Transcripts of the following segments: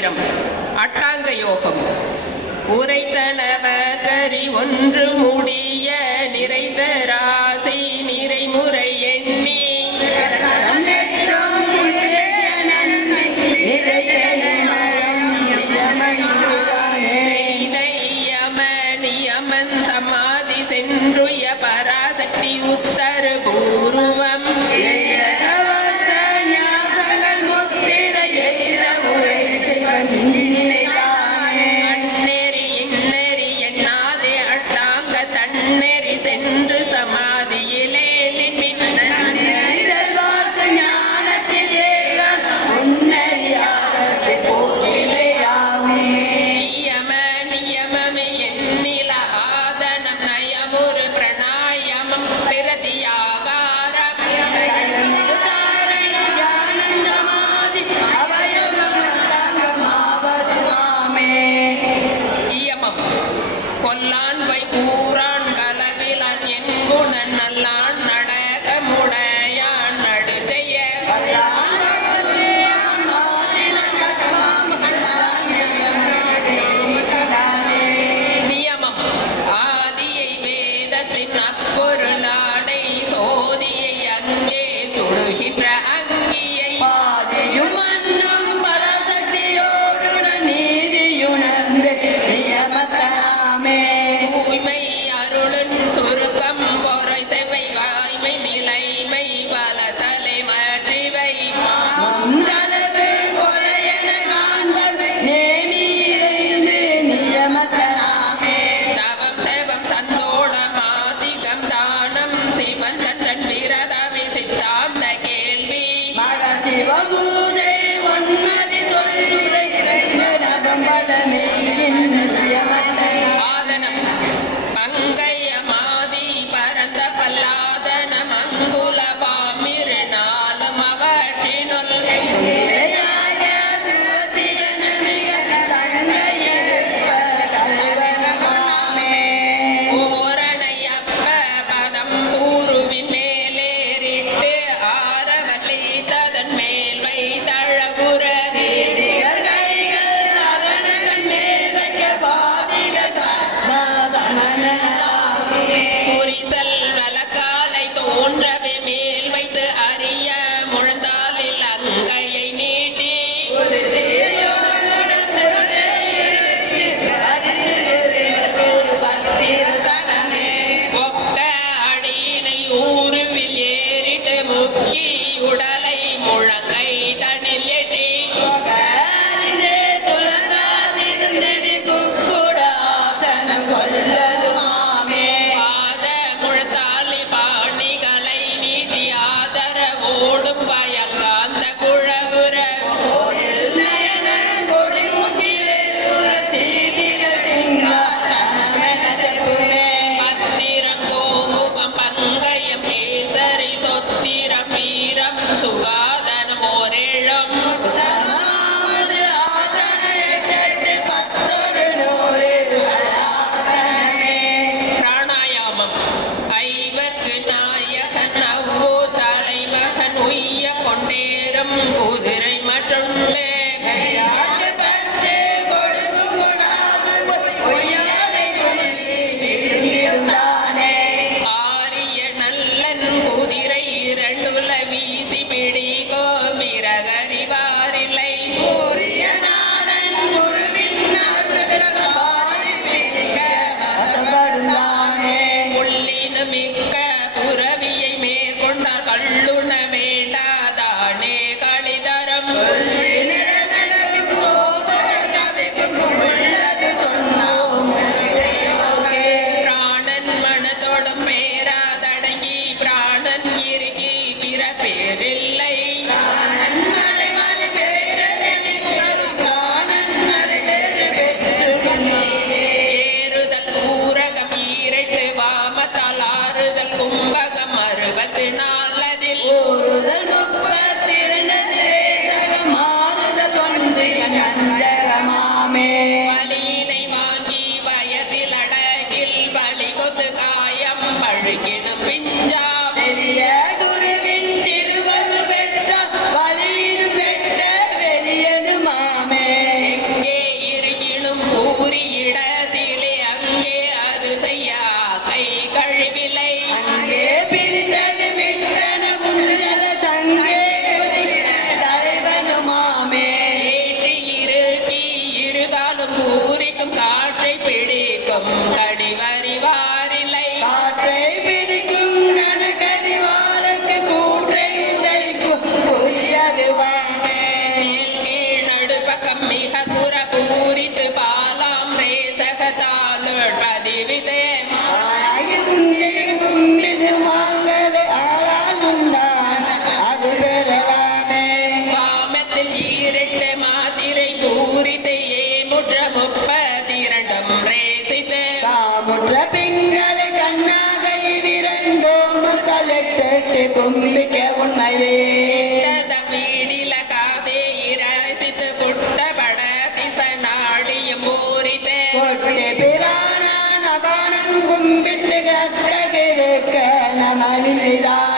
மூன்றாம் அட்டாங்க யோகம். உரைத்தனவ கரி ஒன்று முடிய நிறைந்தரா en el பெண்களை கண்ணாக விரண்டோம் தலை கேட்டு கும்பிக்க உண்மையே தமிழில காவேராசித்து குட்ட பட திச நாடிய பூரிதே கொட்டு பிராணான பானம் கும்பித்து கட்டகிருக்க நமனிதான்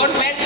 con Mel